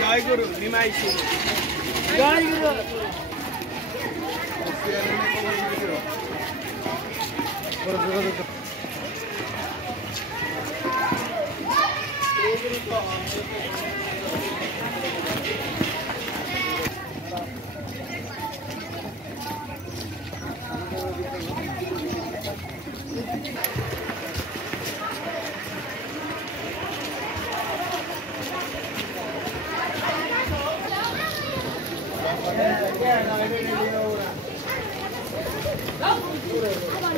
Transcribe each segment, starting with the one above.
জয় গুরু নিমাই শুরু জয় গুরু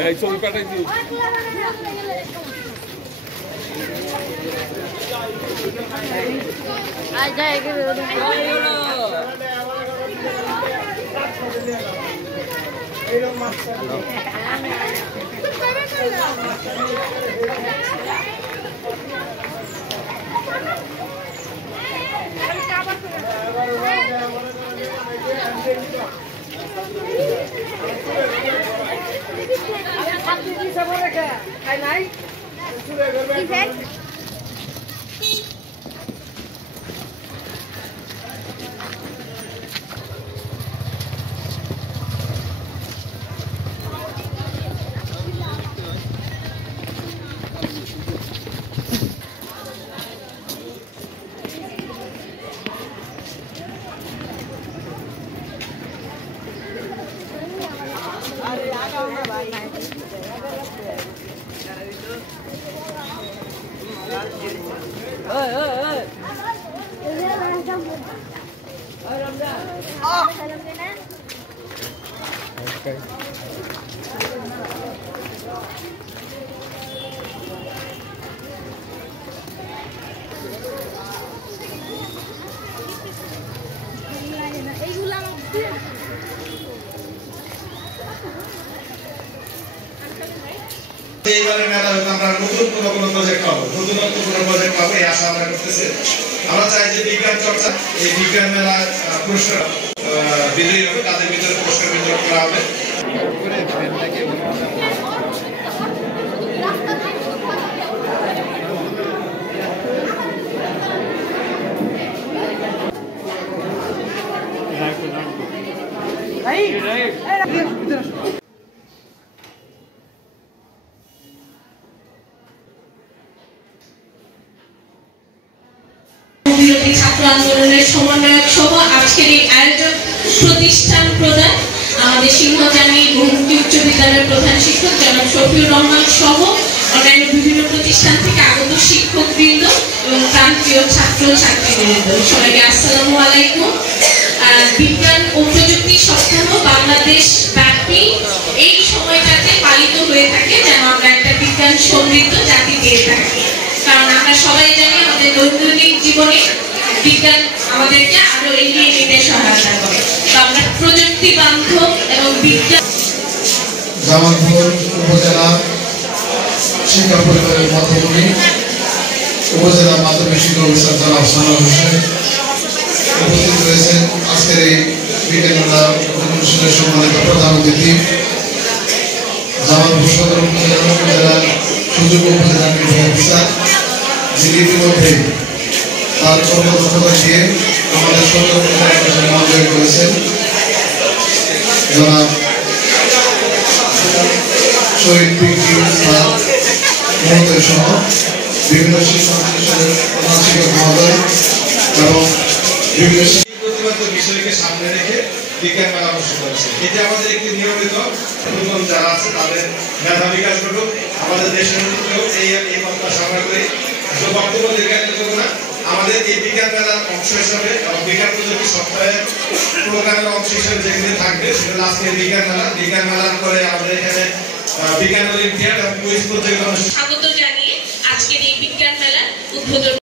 এই ছবি পাঠাই দিও আই যাই গুরু এইরকম মাস্টার এইবারে মেলা হয়তো আমরা নতুন কোনো প্রজেক্ট পাবো, নতুনত্ব কোনো প্রজেক্ট পাবো এই আশা আমরা করতেছি। আমরা চাই যে বিজ্ঞান চর্চা এই বিজ্ঞান মেলা পুরস্কার বিজয়ী হবে তাদের ভিতরে পুরস্কার বিতরণ করা হবে। ছাত্র আন্দোলনের সমন্বয়ক সহ আজকের এই আয়োজক প্রতিষ্ঠান প্রধান আমাদের সিংহজানি বহুমুখী উচ্চ বিদ্যালয়ের প্রধান শিক্ষক জনাব শফিউর রহমান সহ অন্যান্য বিভিন্ন প্রতিষ্ঠান থেকে আগত শিক্ষকবৃন্দ এবং প্রান্তীয় ছাত্র ছাত্রীবৃন্দ সবাইকে আসসালামু আলাইকুম। বিজ্ঞান ও প্রযুক্তি সপ্তাহ বাংলাদেশ ব্যাপী এই সময়টাতে পালিত হয়ে থাকে যেন আমরা একটা বিজ্ঞান সমৃদ্ধ জাতি পেয়ে থাকি, কারণ আমরা সবাই জানি আমাদের দৈনন্দিন জীবনে বিজ্ঞান আমাদেরকে আরো এগিয়ে নিতে সহায়তা করে। তো আমরা প্রযুক্তি বান্ধব এবং বিজ্ঞান জামালপুর উপজেলা শিক্ষা পরিবারের মাধ্যমে উপজেলা মাধ্যমিক শিক্ষা অফিসার জনাব সানোয়ার হোসেন উপস্থিত রয়েছেন আজকের এই বিজ্ঞান মেলা অনুষ্ঠানের সম্মানিত প্রধান অতিথি জামালপুর সদর উপজেলার সুযোগ্য উপজেলা নির্বাহী অফিসার যিনি ইতিমধ্যে তার কর্মদক্ষতা দিয়ে আমাদের সদর উপজেলার মনোযোগ করেছেন জনাব শহীদ পিঙ্কি স্যার মহোদয় সহ বিভিন্ন শিক্ষক প্রতিষ্ঠানের প্রধান শিক্ষক মহোদয় এবং বিভিন্ন প্রতিবাদ বিষয়কে সামনে রেখে বিজ্ঞান মেলা অনুষ্ঠিত হয়েছে। এটি আমাদের একটি নিয়মিত নতুন যারা আছে তাদের মেধা বিকাশ ঘটুক, আমাদের দেশের উন্নতিও এই কথা সামনে করে বক্তব্য দীর্ঘায়িত করব না। আমাদের এই বিজ্ঞান মেলার অংশ হিসাবে এবং বিজ্ঞান প্রযুক্তি সপ্তাহের প্রোগ্রামের অংশ হিসাবে যেগুলি থাকবে সেগুলো আজকে বিজ্ঞান মেলার পরে আমাদের এখানে বিজ্ঞান অলিম্পিয়াড এবং কুইজ প্রতিযোগিতা স্বাগত জানিয়ে আজকের এই বিজ্ঞান মেলার উদ্বোধন